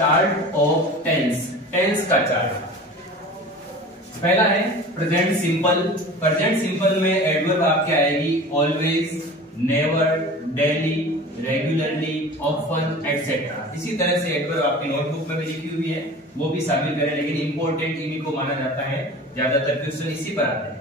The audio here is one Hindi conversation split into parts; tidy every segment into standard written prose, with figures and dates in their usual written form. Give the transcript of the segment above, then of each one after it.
चार्ट ऑफ टेंस, टेंस का चार्ट। पहला है प्रेजेंट सिंपल। प्रेजेंट सिंपल में एडवर्ब आपके आएगी always, never, daily, regularly, often, etcetera. इसी तरह से एडवर्ब आपकी नोटबुक में भी लिखी हुई है, वो भी शामिल करें, लेकिन इंपॉर्टेंट इन्हीं को माना जाता है, ज्यादातर क्वेश्चन इसी पर आते हैं।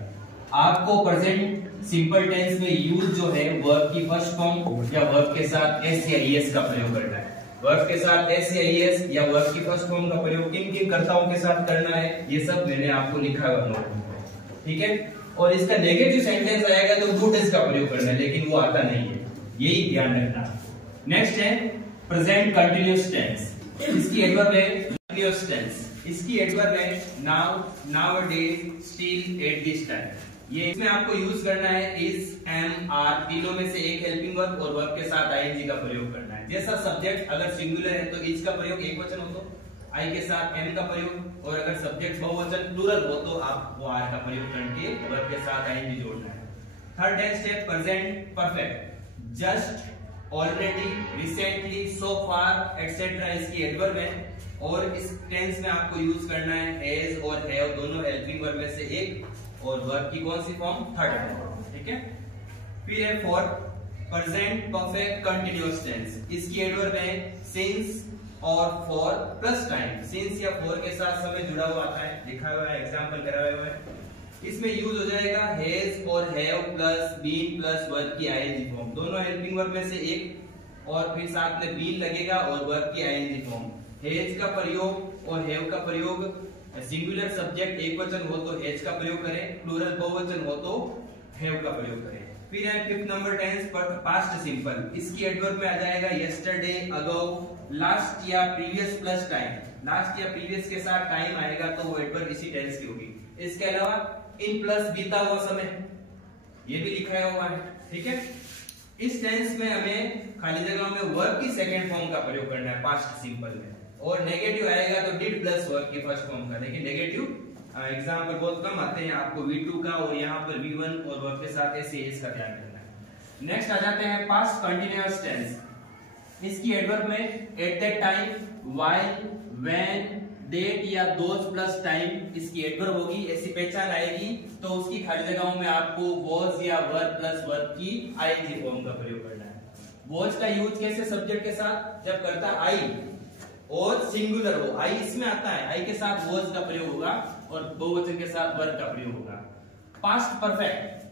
आपको प्रेजेंट सिंपल टेंस में यूज जो है वर्ब की फर्स्ट फॉर्म या वर्ब के साथ एस या ईएस का प्रयोग करना है। वर्ब के साथ एस या ईएस या वर्ब की फर्स्ट फॉर्म का प्रयोग किन किन कर्ताओं के साथ करना है, ये सब मैंने आपको लिखा हुआ नोटबुक में, ठीक है। और इसका नेगेटिव सेंटेंस आएगा तो डू टेंस का प्रयोग करना है, लेकिन वो आता नहीं है, यही ध्यान रखना। नेक्स्ट है प्रेजेंट कंटीन्यूअस टेंस। इसकी एडवर्ब है कंटीन्यूअस टेंस। इसकी एडवर्ब है now, nowadays, still, at this time. ये इसमें आपको यूज करना है इज, एम, आर, तीनों में से एक हेल्पिंग वर्ब और वर्ब के साथ आईएनजी का प्रयोग करना है। जैसा सब्जेक्ट अगर सिंगुलर है तो इज का प्रयोग एक वचन हो तो आई के साथ एम का प्रयोग, और अगर सब्जेक्ट बहुवचन प्लूरल हो तो आप वो आर का प्रयोग करके वर्ब के साथ आईएनजी जोड़ना है। थर्ड टेंस है present perfect. Just, already, recently, so far, etcetera इसकी एडवर्ब है, और इस टेंस में आपको यूज करना है एज और हैव, दोनों हेल्पिंग वर्ब में से एक, और वर्ब की कौन सी फॉर्म, थर्ड फॉर्म, ठीक है। फिर है four present perfect continuous tense. इसकी एडवर्ब है सिंस और फॉर प्लस टाइम। सिंस या फॉर के साथ समय जुड़ा हुआ आता है, लिखा हुआ है, एग्जांपल कराया हुआ है। इसमें यूज हो जाएगा हैज और have plus been plus verb की आईएनजी फॉर्म, दोनों हेल्पिंग वर्ब में से एक, और फिर साथ में बीन लगेगा और वर्ब की आईएनजी फॉर्म। हैज का प्रयोग और हैव का प्रयोग, सिंगुलर सब्जेक्ट एक वचन हो तो हैज का प्रयोग करें, प्लूरल बहुवचन हो तो हैव का प्रयोग करें। फिर है fifth number tense past simple. इसकी एडवर्ब में आ जाएगा यस्टरडे, अगो, लास्ट या प्रीवियस प्लस टाइम। लास्ट या प्रीवियस के साथ टाइम आएगा तो वो एडवर्ब इसी टेंस की होगी। इसके अलावा इन प्लस बीता हुआ समय, ये भी लिखा हुआ है, ठीक है। इस टेंस में हमें खाली जगह में वर्ब की सेकंड फॉर्म का प्रयोग करना है पास्ट सिंपल में, और नेगेटिव आएगा तो डिड प्लस वर्ब की फर्स्ट फॉर्म का, लेकिन नेगेटिव एग्जांपल बहुत कम आते हैं आपको V2 का, और यहाँ पर V1 और वर्ब के साथ ऐसे इसका ध्यान रखना है। नेक्स्ट आ जाते हैं पास्ट कंटीन्यूअस टेंस। इसकी एडवर्ब में at that time, while, when, that या दोज प्लस टाइम इसकी एडवर्ब होगी। ऐसी पहचान आएगी तो उसकी खाली जगहों में आपको वॉज या वर प्लस वर्ब की आईएनजी फॉर्म का प्रयोग करना है। वॉज का यूज कैसे सब्जेक्ट के साथ, जब करता आई और सिंगुलर हो, आई इसमें आता है, आई के साथ वॉज का प्रयोग होगा और बहुवचन के साथ वर्ब का प्रयोग होगा। Past perfect,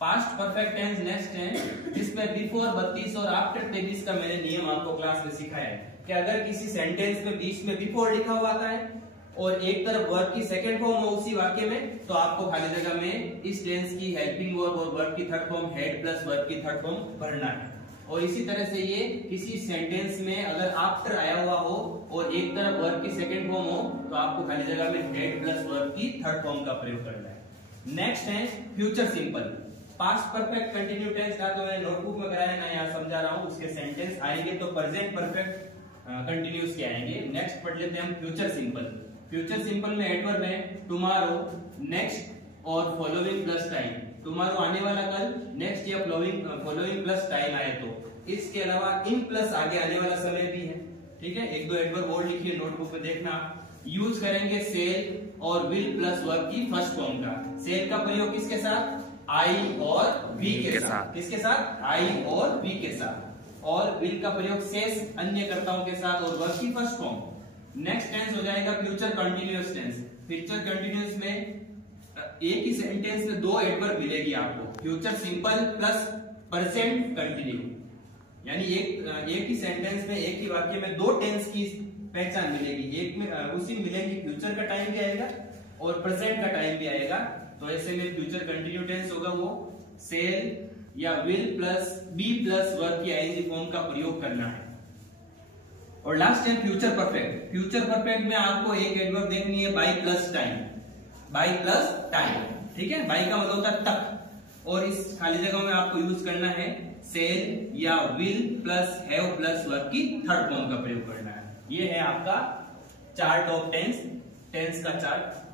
past perfect tense next है, जिसमें बिफोर 32 और आफ्टर 33 का मैंने नियम आपको क्लास में सिखाया है कि अगर किसी सेंटेंस में बीच में बिफोर लिखा हुआ आता है और एक तरफ वर्ब की सेकंड फॉर्म हो उसी वाक्य में, तो आपको खाली जगह में इस टेंस की हेल्पिंग वर्ब और वर्ब की third form head plus verb की थर्ड फॉर्म भरना है। और इसी तरह से ये किसी सेंटेंस में अगर आफ्टर आया हुआ हो और एक तरफ वर्ब की सेकंड फॉर्म हो तो आपको खाली जगह में हेड प्लस वर्ब की थर्ड फॉर्म का प्रयोग करना है। नेक्स्ट है future simple. Past perfect continue tense का तो मैंने नोटबुक में कराया ना, यहाँ समझा रहा हूँ। उसके सेंटेंस आएंगे तो प्रेजेंट परफेक्ट कंटिन्यूअस के आएंगे। नेक्स्ट पढ़ लेते हैं हम फ्यूचर सिंपल। फ्यूचर सिंपल में एडवर्ब है टुमारो, नेक्स्ट और फॉलोइंग प्लस टाइम। टुमारो आने वाला कल, नेक्स्ट या फॉलोइंग प्लस टाइम आए तो। इसके अलावा इन प्लस आगे आने वाला समय भी है, ठीक है। एक दो एडवर्ब और लिखिए नोटबुक में देखना। यूज करेंगे सेल और विल प्लस वर्ब की फर्स्ट फॉर्म का। सेल का प्रयोग किसके साथ, आई और वी के साथ। किसके साथ, आई और वी के साथ। और विल का प्रयोग शेष अन्य कर्ताओं के साथ और वर्ब की फर्स्ट फॉर्म। नेक्स्ट टेंस हो जाएगा future continuous tense. Future continuous में एक ही सेंटेंस में दो एडवर्ब मिलेगी आपको, future simple plus present continue, यानी एक ही सेंटेंस में एक ही वाक्य में दो टेंस की पहचान मिलेगी। एक में उसी मिलेगी, फ्यूचर का टाइम भी आएगा और प्रेजेंट का टाइम भी आएगा। तो ऐसे में फ्यूचर कंटिन्यू टेंस होगा वो सेल या will plus be plus verb की आईएनजी फॉर्म का प्रयोग करना है। और लास्ट है फ्यूचर परफेक्ट। फ्यूचर परफेक्ट में आपको एक एडवर्ब देखनी है by plus time, by plus time, ठीक है। बाई का मतलब होता है तक, और इस खाली जगह में आपको यूज करना है सेल या will plus have plus verb की थर्ड फॉर्म का प्रयोग करना है। ये है आपका चार्ट ऑफ टेंस, टेंस का चार्ट।